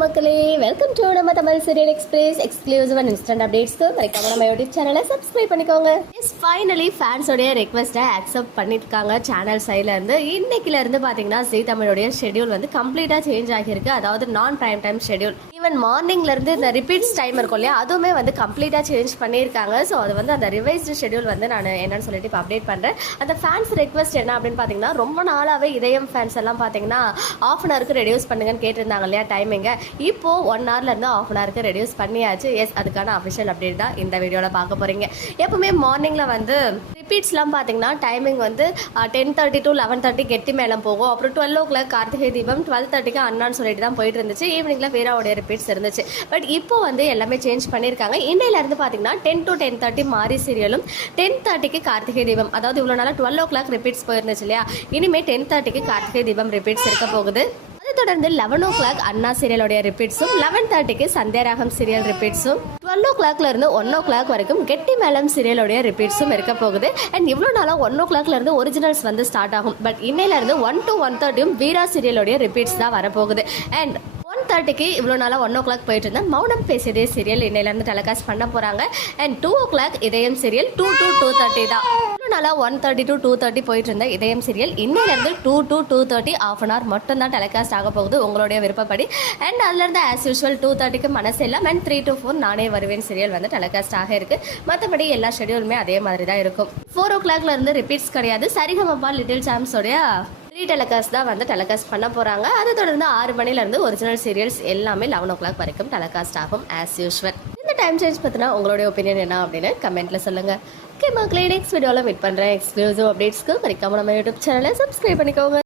மக்களே welcome to நம்ம Tamil serial express exclusive and instant அப்டேட்ஸ்க்கு மறக்காம நம்ம யூடியூப் சேனலை சப்ஸ்கிரைப் பண்ணிக்கோங்க. எஸ் ஃபைனலி ஃபேன்ஸோடைய ரெக்வஸ்ட்டை அக்செப்ட் பண்ணிருக்காங்க சேனல் சைடில் இருந்து. இன்னைக்குல இருந்து பார்த்தீங்கன்னா ஜி தமிழோடைய ஷெட்யூல் வந்து கம்ப்ளீட்டாக சேஞ்ச் ஆகியிருக்கு. அதாவது நான் பிரைம் டைம் ஷெட்யூல் ஈவன் மார்னிங்ல இருந்து இந்த ரிப்பீட்ஸ் டைம் இருக்கும் இல்லையா அதுவுமே வந்து கம்ப்ளீட்டாக சேஞ்ச் பண்ணியிருக்காங்க. ஸோ அது வந்து அந்த ரிவைஸ்டு ஷெட்யூல் வந்து நான் என்னன்னு சொல்லிட்டு இப்போ அப்டேட் பண்ணுறேன் அந்த ஃபேன்ஸ் ரெக்வஸ்ட் என்ன அப்படின்னு பார்த்தீங்கன்னா ரொம்ப நாளாகவே இதயம் ஃபேன்ஸ் எல்லாம் பார்த்தீங்கன்னா ஆஃப் அன் ஹவருக்கு ரெடியூஸ் பண்ணுங்கன்னு கேட்டிருந்தாங்க இல்லையா டைமிங்கை இப்போது ஒன் ஹவர்லேருந்து ஆஃப் அன் ஹவருக்கு ரெடியூஸ் பண்ணியாச்சு. எஸ் அதுக்கான அஃபிஷியல் அப்டேட் தான் இந்த வீடியோவில் பார்க்க போறீங்க. எப்பவுமே மார்னிங்கில் வந்து ரிப்பீட்ஸ்லாம் பார்த்தீங்கன்னா டைமிங் வந்து ten thirty to eleven thirty கெட்டி மேலே போகும். அப்புறம் டுவெல் ஓ கிளாக் கார்த்திகை தீபம் டுவெல் தேர்ட்டிக்கு அண்ணான்னு சொல்லிட்டு தான் போயிட்டு இருந்துச்சு. ஈவினிங்ல வீராவுடைய ரிப்பீட்ஸ் இருந்துச்சு. பட் இப்போ வந்து எல்லாமே சேஞ்ச் பண்ணியிருக்காங்க. இன்னையிலேருந்து பார்த்தீங்கன்னா டென் டு டென் தேர்ட்டி மாரி சீரியலும் டென் தேர்ட்டிக்கு கார்த்திகை தீபம் அதாவது இவ்வளோ நாளாக டுவெல் ஓ கிளாக் ரிப்பீட்ஸ் போயிருந்துச்சு இல்லையா? இனிமேல் டென் தேர்ட்டிக்கு கார்த்திகை தீபம் ரிப்பீட்ஸ் இருக்க போகுது. அதை தொடர்ந்து லெவன் ஓ கிளாக் அண்ணா சீரியலுடைய ரிப்பீட்ஸும் லெவன் தேர்ட்டிக்கு சந்தியாராகம் சீரியல் ரிப்பீட்ஸும் டுவெல் ஓ கிளாக்ல இருந்து ஒன் ஓ கிளாக் வரைக்கும் கெட்டி மேலம் சீரியலுடைய ரிப்பீட்ஸும் இருக்க போகுது. அண்ட் இவ்வளோ நாளாக ஒன் ஓ கிளாக்ல இருந்து ஒரிஜினல்ஸ் வந்து ஸ்டார்ட் ஆகும். பட் இன்னையிலேருந்து ஒன் டு ஒன் தேர்ட்டியும் வீரா சீரியலோடைய ரிப்பீட்ஸ் தான் வரப்போகுது. அண்ட் ஒன் தேர்ட்டிக்கு இவ்வளோ நாளாக ஒன் ஓ கிளாக் போயிட்டு இருந்தேன் மௌனம் பேசியதே சீரியல் இன்னையிலேருந்து டெலிகாஸ்ட் பண்ண போகிறாங்க and two o'clock Idhayam serial two to two thirty தான். இவ்வளோ நாளாக one thirty to two thirty போயிட்டு இருந்த இதயம் சீரியல். இன்னிலேருந்து two to two thirty half an hour மட்டும் தான் டெலிகாஸ்ட் ஆக போகுது. உங்களுடைய விருப்பப்படி. அண்ட் அதுலேருந்து ஆஸ் யூஸ்வல் டூ தேர்ட்டிக்கு மனசு எல்லாம் அண்ட் த்ரீ டு ஃபோர் நானே வருவேன். சீரியல் வந்து டெலிகாஸ்ட் ஆக இருக்கு. மற்றபடி எல்லா ஷெடியூலுமே அதே மாதிரி தான் இருக்கும். ஃபோர் ஓ கிளாக்ல இருந்து ரிப்பீட்ஸ் கிடையாது. சரிகமப்பா லிட்டில் சாம்ஸோடைய த்ரீ டெலகாஸ்ட் தான் வந்து டெலகாஸ்ட் பண்ண போகிறாங்க அதை தொடர்ந்து ஆறு மணிலேருந்து ஒரிஜினல் சீரியல்ஸ் எல்லாமே லெவன் ஓ கிளாக் வரைக்கும் டெலகாஸ்ட் ஆகும் ஆஸ் யூஸ்வல் டைம் சேஞ்ச் பற்றினா உங்களுடைய ஒப்பீனியன் என்ன அப்படின்னு கமெண்ட்டில் சொல்லுங்கள் ஓகே மக்களே நெக்ஸ்ட் வீடியோவில் மீட் பண்ணுறேன் எக்ஸ்க்ளூசிவ் அப்டேட்ஸ்க்கு மறக்காம நம்ம யூடியூப் சேனலை சப்ஸ்கிரைப் பண்ணிக்கோங்க.